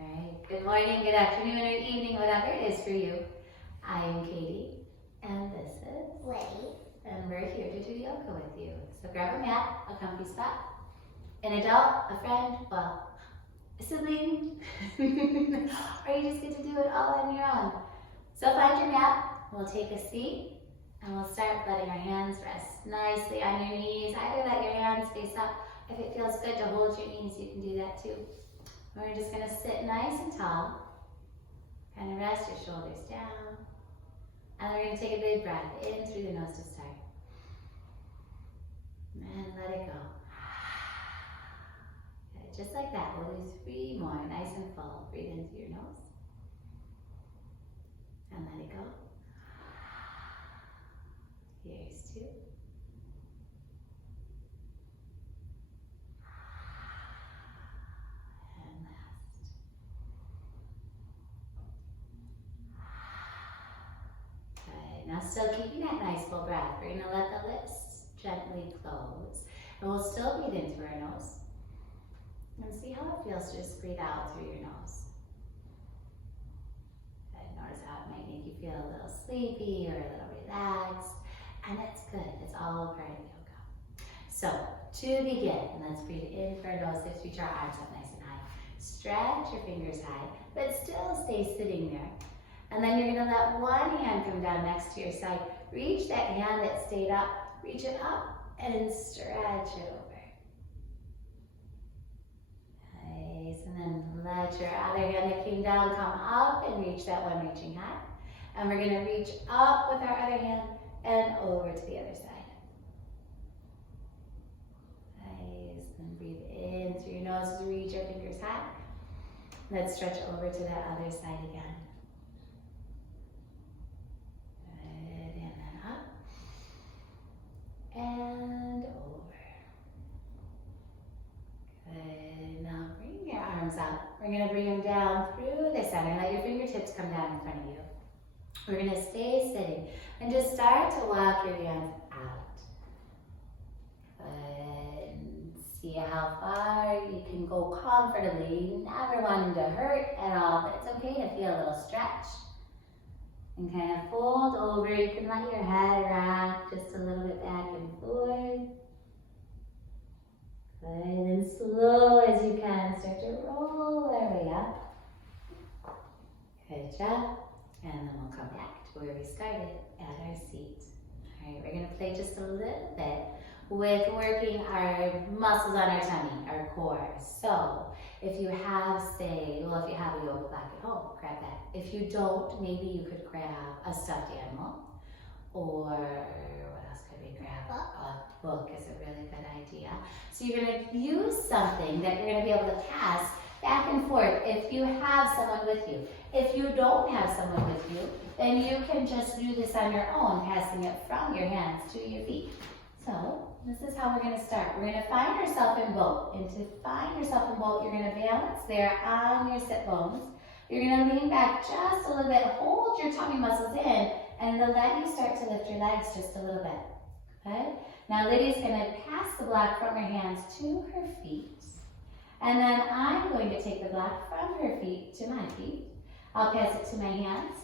All right, good morning, good afternoon, or evening, whatever it is for you. I am Katie, and this is Letty. and we're here to do yoga with you. So grab a mat, a comfy spot, an adult, a friend, well, a sibling, or you just get to do it all on your own. So find your mat, we'll take a seat, and we'll start letting our hands rest nicely on your knees. Either let your hands face up. If it feels good to hold your knees, you can do that too. We're just going to sit nice and tall. Kind of rest your shoulders down. And we're going to take a big breath in through the nose to start. And let it go. Good. Just like that. We'll do 3 more, nice and full. Breathe in through your nose. And let it go. Here's 2. And last. Good. Now still keeping that nice full breath. We're going to let the lips gently close. And we'll still breathe in through our nose. And see how it feels to just breathe out through your nose. Good. Notice how it might make you feel a little sleepy or a little relaxed. And it's good. It's all part of yoga. So, to begin, let's breathe in for our nose. Let's reach our arms up nice and high. Stretch your fingers high, but still stay sitting there. And then you're going to let one hand come down next to your side. Reach that hand that stayed up. Reach it up and stretch it over. Nice. And then let your other hand that came down come up and reach that one reaching high. And we're going to reach up with our other hand and over to the other side. Nice. And breathe in through your nose to reach your fingers high. Let's stretch over to that other side again. Good. And then up. And over. Good. Now bring your arms up. We're going to bring them down through the center. Let your fingertips come down in front of you. We're going to stay sitting and just start to walk your hands out. Good. See how far you can go comfortably, never wanting to hurt at all, but it's okay to feel a little stretch. And kind of fold over. You can let your head rock just a little bit back and forth. Good. And slow as you can, start to roll our way up. Good job. And then we'll come back to where we started at our seat. All right, we're going to play just a little bit with working our muscles on our tummy, our core. So if you have, say, well, if you have a yoga block at home, grab that. If you don't, maybe you could grab a stuffed animal, or what else could we grab? A book is a really good idea. So you're going to use something that you're going to be able to pass back and forth if you have someone with you. If you don't have someone with you, then you can just do this on your own, passing it from your hands to your feet. So this is how we're going to start. We're going to find yourself in boat. And to find yourself in boat, you're going to balance there on your sit bones. You're going to lean back just a little bit, hold your tummy muscles in, and then let you start to lift your legs just a little bit. Okay? Now Lydia's going to pass the block from her hands to her feet. And then I'm going to take the block from her feet to my feet. I'll pass it to my hands.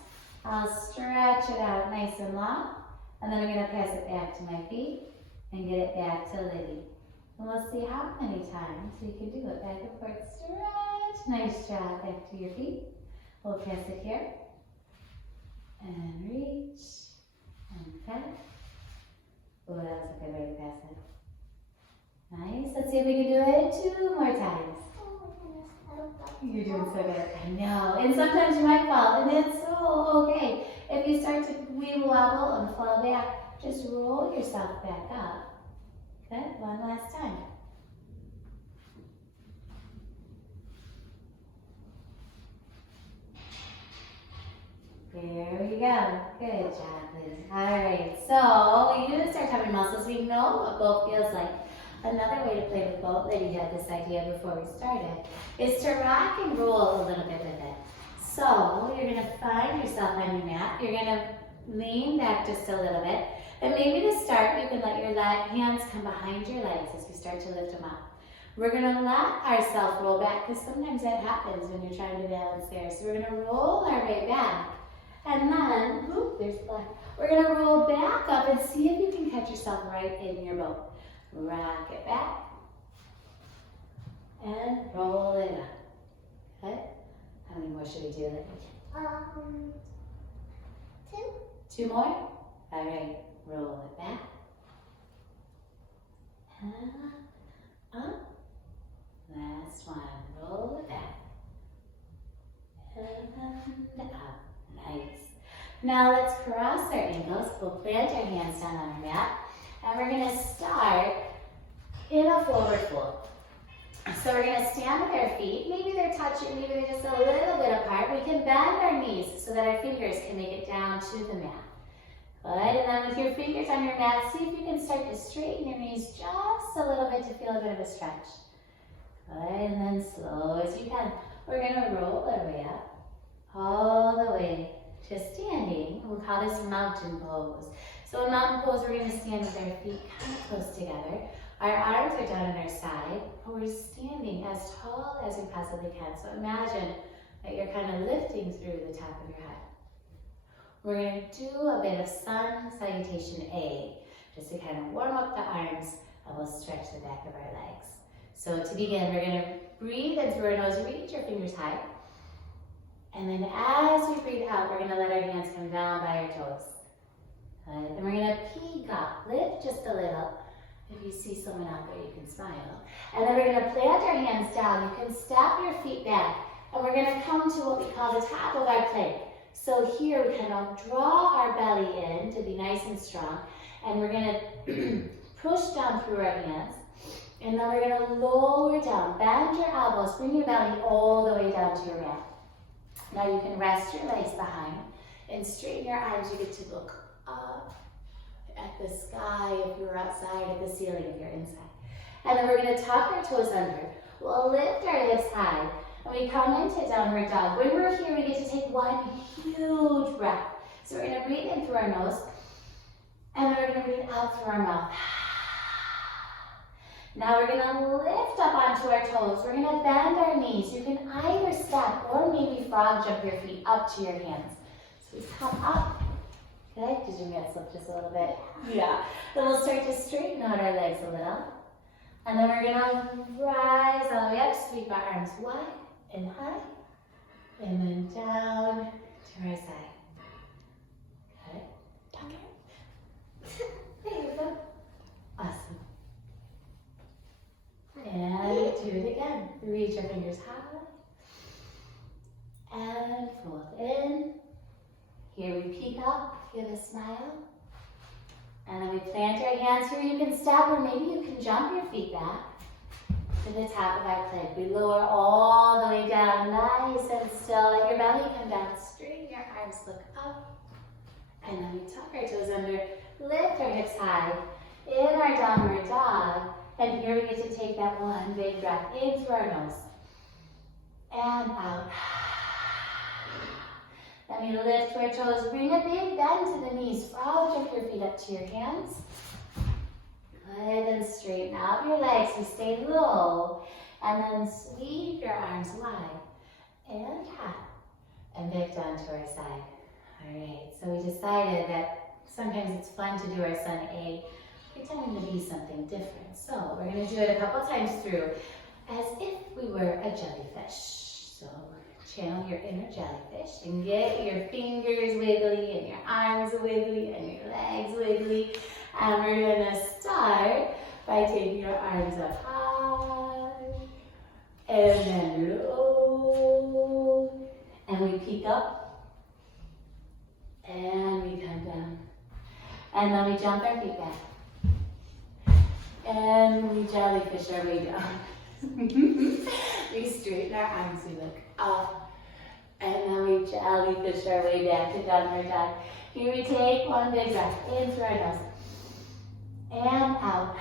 I'll stretch it out nice and long. And then I'm going to pass it back to my feet and get it back to Liddy. And we'll see how many times we can do it. Back and forth, stretch. Nice job. Back to your feet. We'll pass it here. And reach. And pass. Oh, that was a good way to pass it. Nice. Let's see if we can do it 2 more times. You're doing so good. I know. And sometimes you might fall, and it's so okay. If you start to weeble wobble and fall back, just roll yourself back up. Good. One last time. There we go. Good job, Liz. All right. So we used our tummy muscles. We know what boat feels like. Another way to play with boat, Liddy had this idea before we started, is to rock and roll a little bit with it. So you're going to find yourself on your mat. You're going to lean back just a little bit. And maybe to start, you can let your hands come behind your legs as you start to lift them up. We're gonna let ourselves roll back because sometimes that happens when you're trying to balance there. So we're gonna roll our way back. And then, oop, there's black. We're gonna roll back up and see if you can catch yourself right in your boat. Rock it back. And roll it up. Okay? How many more should we do? Two. Two more? All right, roll it back. And up. Last one, roll it back. And up. Nice. Now let's cross our ankles. We'll plant our hands down on our mat. And we're gonna start in a forward fold. So we're gonna stand with our feet. Maybe they're touching, maybe they're just a little bit apart. We can bend our knees so that our fingers can make it down to the mat. Good, and then with your fingers on your mat, see if you can start to straighten your knees just a little bit to feel a bit of a stretch. Good, and then slow as you can. We're gonna roll our way up, all the way to standing. We'll call this mountain pose. So in mountain pose, we're gonna stand with our feet kind of close together. Our arms are down on our side, and we're standing as tall as we possibly can. So imagine that you're kind of lifting through the top of your head. We're going to do a bit of sun salutation A, just to kind of warm up the arms, and we'll stretch the back of our legs. So to begin, we're going to breathe in through our nose, reach your fingers high. And then as we breathe out, we're going to let our hands come down by our toes. Good. And we're going to peek up, lift just a little. If you see someone out there, you can smile. And then we're going to plant our hands down. You can step your feet back. And we're going to come to what we call the top of our plank. So here we kind of draw our belly in to be nice and strong. And we're going to push down through our hands. And then we're going to lower down. Bend your elbows. Bring your belly all the way down to your mat. Now you can rest your legs behind. And straighten your arms. You get to look up at the sky if you're outside, at the ceiling if you're inside. And then we're going to tuck our toes under. We'll lift our hips high. And we come into downward dog. When we're here, we get to take one huge breath. So we're going to breathe in through our nose. And then we're going to breathe out through our mouth. Now we're going to lift up onto our toes. We're going to bend our knees. You can either step or maybe frog jump your feet up to your hands. So we come up. Okay, did your hands slip just a little bit? Yeah. Then we'll start to straighten out our legs a little. And then we're going to rise all the way up, sweep our arms wide and high. And then down to our side. Okay. Tuck it. There you go. Awesome. And do it again. Reach your fingers high. And fold in. Here we peek up, give a smile. And then we plant our hands here. You can step or maybe you can jump your feet back to the top of our plank. We lower all the way down, nice and still. Let your belly come down, straighten your arms, look up. And then we tuck our toes under, lift our hips high in our downward dog. And here we get to take that one big breath in through our nose. And out. Then we lift our toes, bring a big bend to the knees. Frog jump your feet up to your hands. Good, and straighten out your legs. We stay low. And then sweep your arms wide and high. And back down to our side. All right, so we decided that sometimes it's fun to do our sun A, pretending to be something different. So we're going to do it a couple times through as if we were a jellyfish. So channel your inner jellyfish and get your fingers wiggly and your arms wiggly and your legs wiggly. And we're going to start by taking your arms up high and then low. And we peek up and we come down. And then we jump our feet back. And we jellyfish our way down. We straighten our arms, we look up. And then we jellyfish our way back to downward dog. Here we take one big breath in through our nose. And out.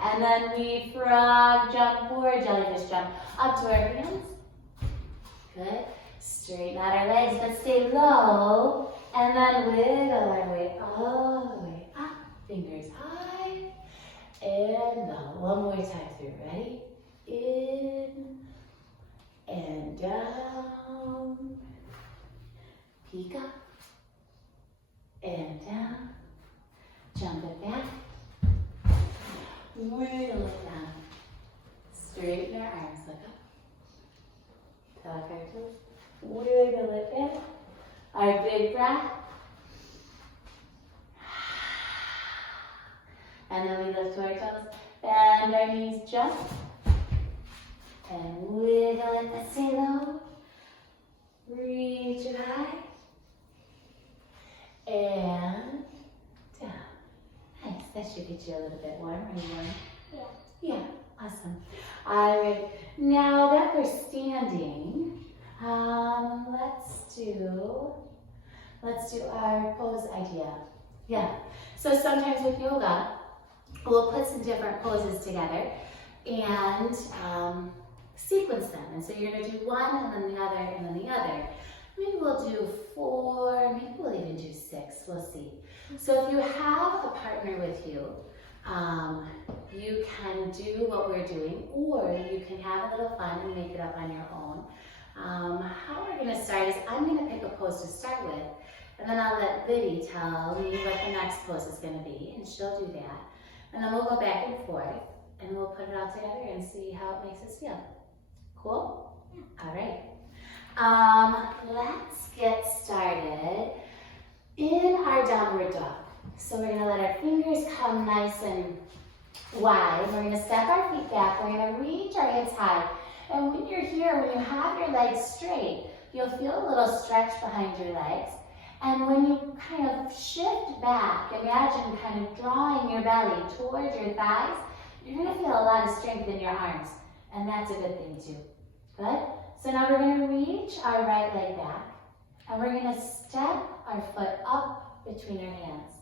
And then we frog jump or jellyfish jump up to our hands. Good. Straighten out our legs, but stay low. And then wiggle our way all the way up. Fingers high. And down. One more time through. Ready? In and down. Peek up and down. Jump it back. Wiggle it down. Straighten our arms. Look up. Tuck our toes. Wiggle it back. Our big breath. And then we lift to our toes. Bend our knees, jump. And wiggle it, stay low. Reach it high. And down. Nice. That should get you a little bit warm. Are you warm? Yeah. Yeah. Awesome. All right. Now that we're standing, let's do our pose idea. Yeah. So sometimes with yoga, we'll put some different poses together and sequence them. And so you're going to do one and then the other and then the other. Maybe we'll do 4, maybe we'll even do 6, we'll see. So if you have a partner with you, you can do what we're doing, or you can have a little fun and make it up on your own. How we're going to start is I'm going to pick a pose to start with, and then I'll let Liddy tell me what the next pose is going to be, and she'll do that. And then we'll go back and forth, and we'll put it all together and see how it makes us feel. Cool? Yeah. All right. Let's get started in our downward dog. So we're going to let our fingers come nice and wide. We're going to step our feet back. We're going to reach our hips high. And when you're here, when you have your legs straight, you'll feel a little stretch behind your legs. And when you kind of shift back, imagine kind of drawing your belly towards your thighs, you're going to feel a lot of strength in your arms. And that's a good thing too. Good? So now we're going to reach our right leg back. And we're going to step our foot up between our hands.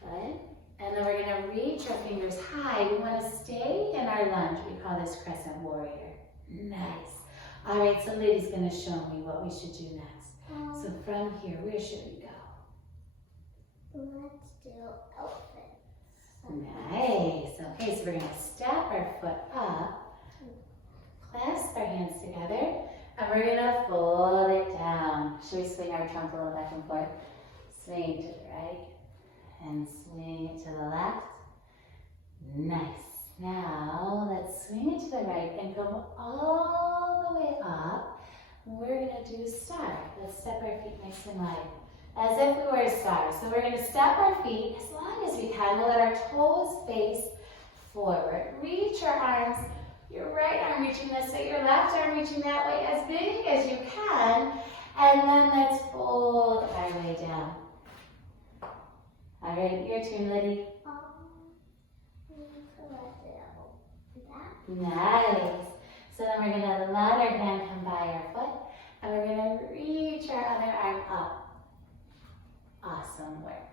Good? And then we're going to reach our fingers high. We want to stay in our lunge. We call this crescent warrior. Nice. All right, so Liddy's going to show me what we should do next. So from here, where should we go? Let's do elephant. Nice. Okay, so we're going to step our foot up, clasp our hands together, and we're going to fold it down. Should we swing our trunk a little back and forth? Swing to the right and swing it to the left. Nice. Now let's swing it to the right and go all the way up. We're going to do a star. Let's step our feet nice and wide, as if we were a star. So we're going to step our feet as long as we can. We'll let our toes face forward. Reach our arms. Your right arm reaching this way, your left arm reaching that way, as big as you can. And then let's fold our way down. All right, your turn, Liddy. Nice. So then we're going to let our hand come by our foot, and we're going to reach our other arm up. Awesome work.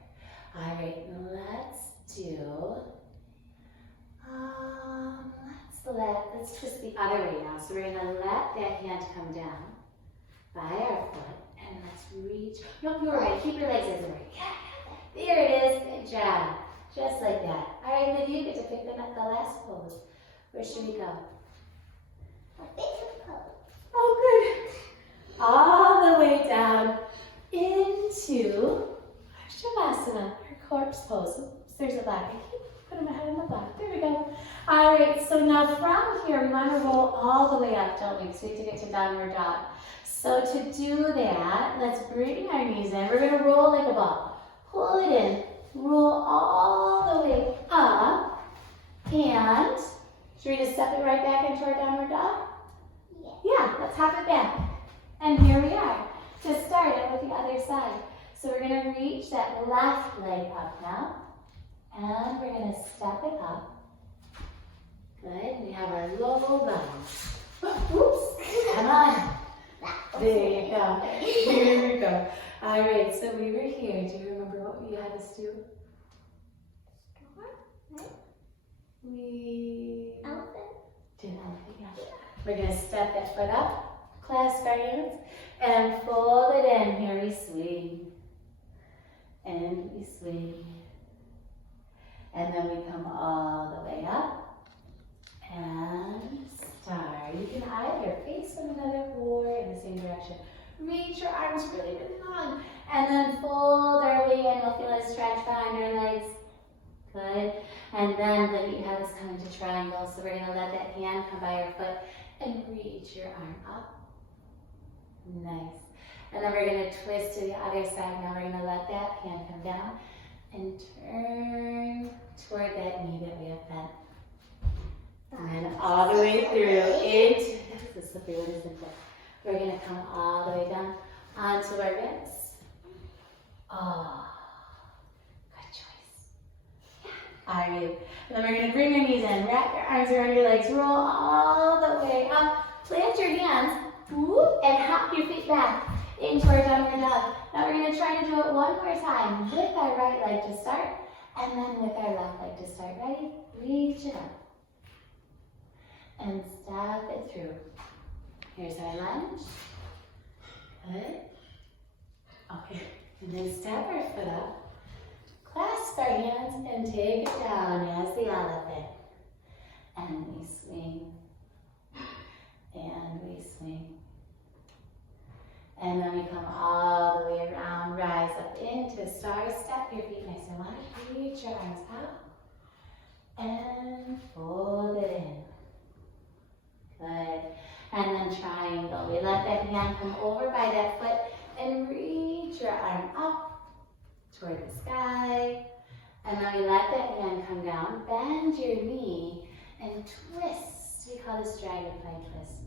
All right, let's do, let's twist the other way now. So we're going to let that hand come down by our foot, and let's reach. Nope, you're right. Keep your legs as they were. Yeah, there it is. Good job. Just like that. All right, Liddy, you get to pick the last pose. Where should we go? Oh, good. All the way down into Shavasana, our corpse pose. Oops, there's a block. I keep putting my head in the block. There we go. All right, so now from here, we want to roll all the way up, don't we? Because we have to get to downward dog. So to do that, let's bring our knees in. We're going to roll like a ball. Pull it in. Roll all the way up. And should we just step it right back into our downward dog? Yeah, let's hop it back. And here we are. To start it with the other side. So we're going to reach that left leg up now. And we're going to step it up. Good. We have our low lunge. Oops. Come on. There you go. Here we go. All right, so we were here. Do you remember what you had us do? We did elephant, yeah. We're going to step that foot up, clasp our hands, and fold it in. Here we swing. And we swing. And then we come all the way up and star. You can either face one another or in the same direction. Reach your arms really, really long. And then fold our way in. We'll feel a stretch behind our legs. Good. And then you have us come into triangle. So we're going to let that hand come by your foot and reach your arm up. Nice. And then we're going to twist to the other side. Now we're going to let that hand come down and turn toward that knee that we have bent. And then all the way through into the slippery one, isn't it? We're going to come all the way down onto our wrists. Oh, good choice. Yeah. All right. And then we're going to bring your knees in. Wrap your arms around your legs. Roll all the way up. Plant your hands. Whoop, and hop your feet back into our downward dog. Now we're going to try to do it one more time with our right leg to start, and then with our left leg to start. Ready? Reach it up. And step it through. Here's our lunge. Good. Okay. And then step our foot up. Clasp our hands and take it down as the elephant. And we swing. And we swing. And then we come all the way around, rise up into star, step your feet nice and wide, reach your arms out, and fold it in. Good. And then triangle. We let that hand come over by that foot and reach your arm up toward the sky. And then we let that hand come down, bend your knee, and twist. We call this dragonfly twist.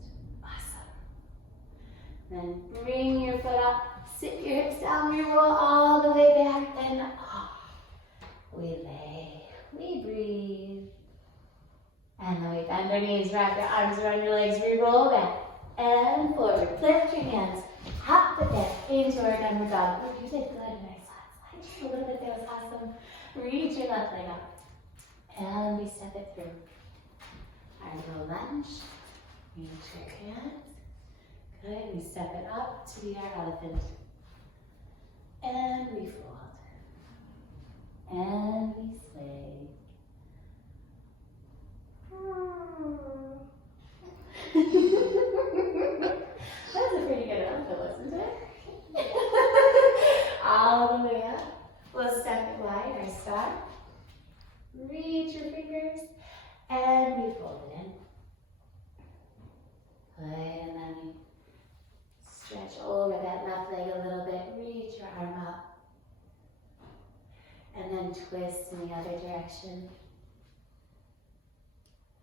Then bring your foot up, sit your hips down, we roll all the way back, and we lay, we breathe. And then we bend our knees, wrap your arms around your legs, we roll back and forward. Lift your hands, hop the back into our downward dog. Oh, you did good, nice. Slide just a little bit, that was awesome. Reach your left leg up, and we step it through. Our little lunge, reach your hands. Good, we step it up to be our elephant. And we fold. And we sway. That's a pretty good elephant, wasn't it? All the way up. We'll step it wide, our star. Reach your fingers. And we fold it in. Good, and then we stretch over that left leg a little bit, reach your arm up, and then twist in the other direction.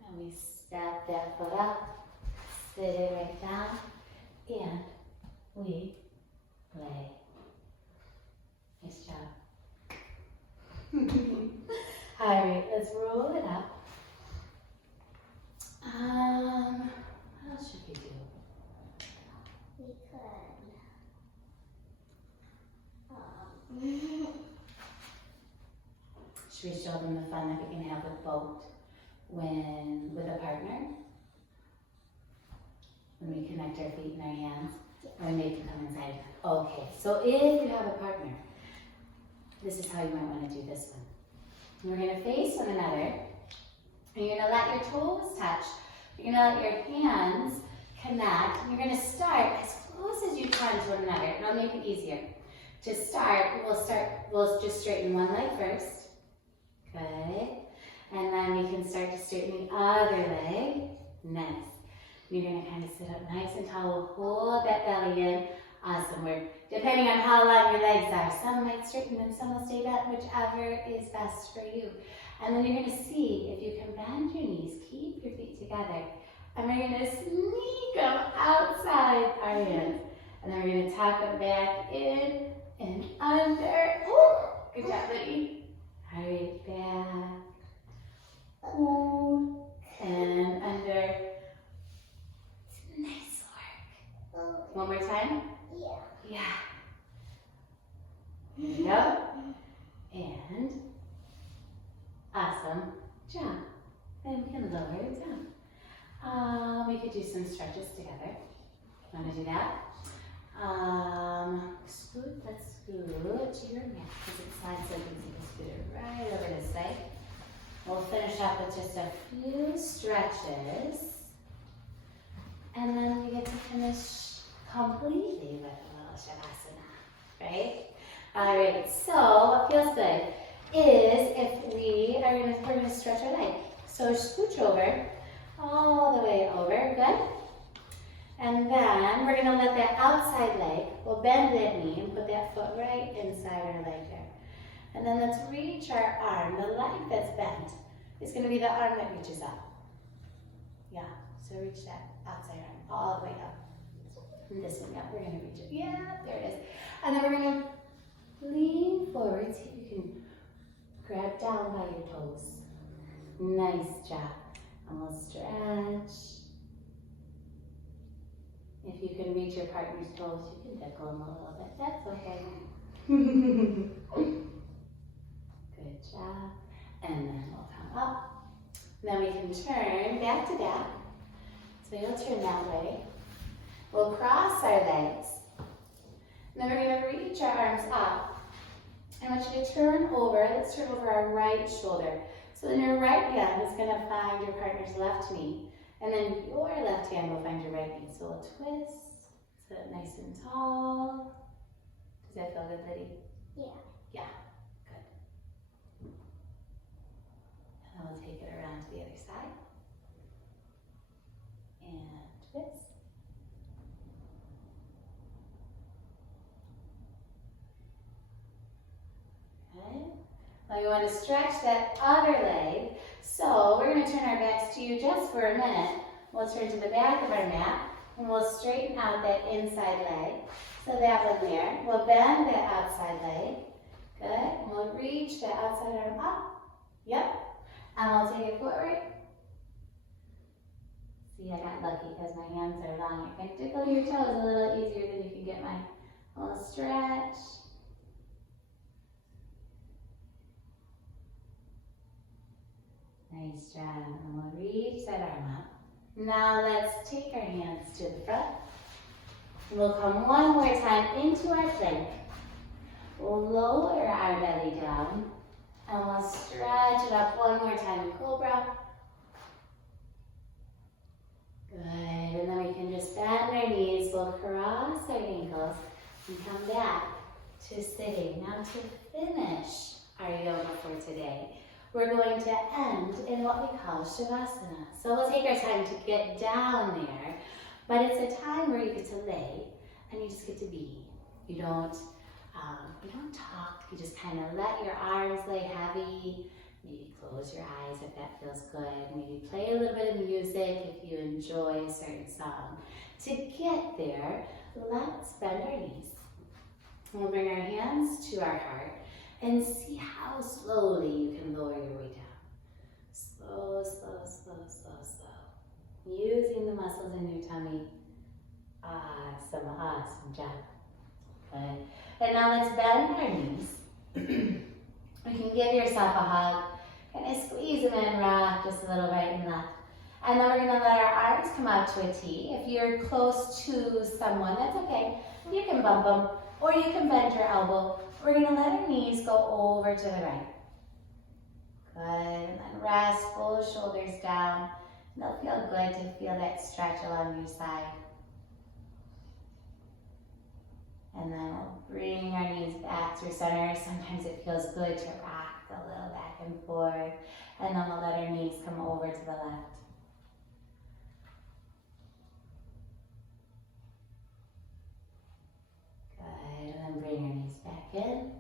And we step that foot up, sit it right down, and we lay. Nice job. All right, let's roll it up. What else should we do? We could. Should we show them the fun that we can have with boat with a partner? When we connect our feet and our hands, when they can come inside. Okay, so if you have a partner, this is how you might want to do this one. We're going to face one another, and you're going to let your toes touch. You're going to let your hands connect. You're going to start as close as you can to one another, and I'll make it easier. To start, we'll just straighten one leg first. Good. And then we can start to straighten the other leg. Nice. You're going to kind of sit up nice and tall. Hold that belly in. Awesome. Depending on how long your legs are. Some might straighten and some will stay bent, whichever is best for you. And then you're going to see if you can bend your knees. Keep your feet together. And we're going to sneak them outside our hands. And then we're going to tuck them back in and under. Ooh, good job, Liddy. All right, back. Ooh, and under. Nice work. One more time. Yeah. Yeah. There you go. And awesome job. And we can lower it down. We could do some stretches together. Want to do that? Let's scoot to your mat because it slides so you can scoot it right over this way. We'll finish up with just a few stretches. And then we get to finish completely with a little Shavasana, right? All right, so what feels good is if we're gonna stretch our leg. So scooch over, all the way over, good. And then we're gonna let that outside leg, we'll bend that knee and put that foot right inside our leg there. And then let's reach our arm. The leg that's bent is gonna be the arm that reaches up. Yeah, so reach that outside arm all the way up. And this one, yeah, we're gonna reach it. Yeah, there it is. And then we're gonna lean forward, see if you can grab down by your toes. Nice job. And we'll stretch. If you can reach your partner's toes, you can tickle them a little bit. That's okay. Good job. And then we'll come up. Then we can turn back to back. So you'll turn that way. We'll cross our legs. And then we're going to reach our arms up. I want you to turn over. Let's turn over our right shoulder. So then your right hand is going to find your partner's left knee. And then your left hand will find your right knee. So we'll twist. Sit nice and tall. Does that feel good, Liddy? Yeah. Yeah. Good. And then we'll take it around to the other side. And twist. Okay. Now you want to stretch that other leg. So we're going to turn our backs to you just for a minute. We'll turn to the back of our mat and we'll straighten out that inside leg. So that one there. We'll bend that outside leg. Good. And we'll reach the outside arm up. Yep. And we'll take it forward. See, I got lucky because my hands are long. I can tickle your toes a little easier than you can get mine. We'll stretch. Nice job. And we'll reach that arm up. Now let's take our hands to the front. We'll come one more time into our plank. We'll lower our belly down. And we'll stretch it up one more time, Cobra. Good. And then we can just bend our knees. We'll cross our ankles and come back to sitting. Now to finish our yoga for today, we're going to end in what we call Shavasana. So we'll take our time to get down there, but it's a time where you get to lay and you just get to be. You don't talk, you just kind of let your arms lay heavy. Maybe close your eyes if that feels good. Maybe play a little bit of music if you enjoy a certain song. To get there, let's bend our knees. We'll bring our hands to our heart and see how slowly you can lower your way down. Slow, slow, slow, slow, slow. Using the muscles in your tummy. Awesome, awesome job. Good. And now let's bend our knees. You can give yourself a hug. Kind of squeeze them in, rock just a little right and left. And then we're going to let our arms come out to a T. If you're close to someone, that's okay. You can bump them, or you can bend your elbow. We're going to let our knees go over to the right. Good. And then rest, pull the shoulders down. And it'll feel good to feel that stretch along your side. And then we'll bring our knees back through center. Sometimes it feels good to rock a little back and forth. And then we'll let our knees come over to the left. Good. And then bring your knees back in.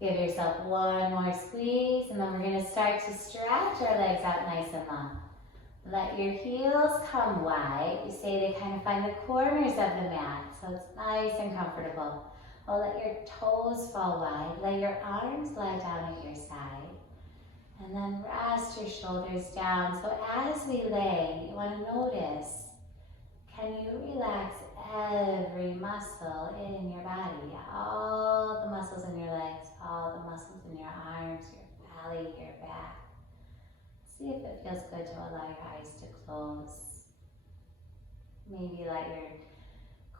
Give yourself one more squeeze. And then we're going to start to stretch our legs out nice and long. Let your heels come wide. We say they kind of find the corners of the mat, so it's nice and comfortable. Well, let your toes fall wide. Let your arms lie down at your side. And then rest your shoulders down. So as we lay, you want to notice, can you relax every muscle in your body? All the muscles in your legs, all the muscles in your arms, your belly, your back. See if it feels good to allow your eyes to close. Maybe let your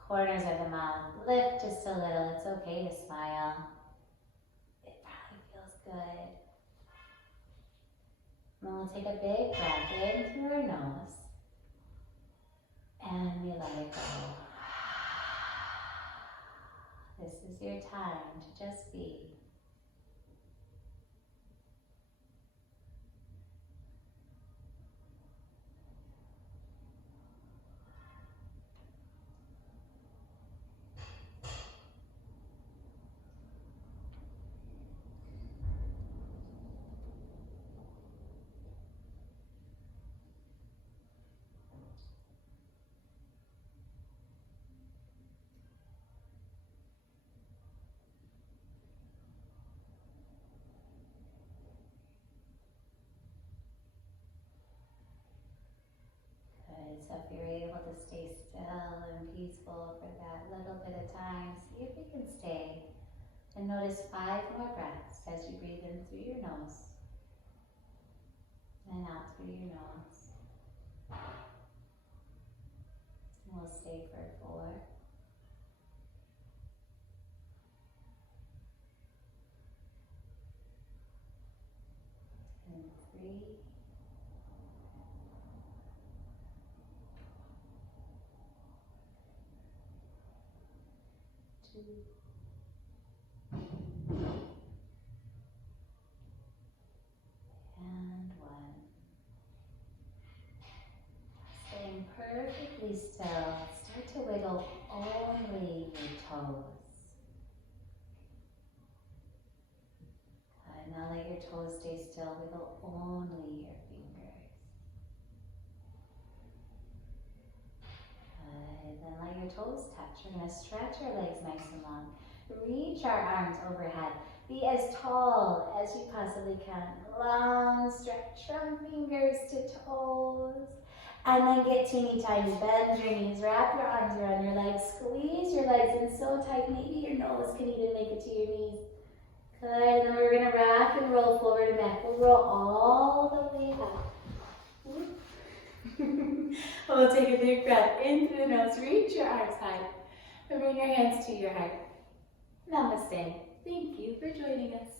corners of the mouth lift just a little. It's okay to smile. It probably feels good. And we'll take a big breath in through our nose. And we let it go. This is your time to just be. Good. So if you're able to stay still and peaceful for that little bit of time, see if you can stay. And notice 5 more breaths as you breathe in through your nose and out through your nose. And we'll stay for 4. And 3. 2. And 1. Staying perfectly still. Start to wiggle only your toes. And now let your toes stay still. Wiggle only your fingers. Good. Then let your toes touch. We're going to stretch our legs nice and long. Reach our arms overhead. Be as tall as you possibly can. Long stretch from fingers to toes. And then get teeny tiny. Bend your knees. Wrap your arms around your legs. Squeeze your legs in so tight. Maybe your nose can even make it to your knees. Good. And then we're going to rock and roll forward and back. We'll roll all the way up. We'll take a big breath in through the nose. Reach your arms high. And bring your hands to your heart. Namaste. Thank you for joining us.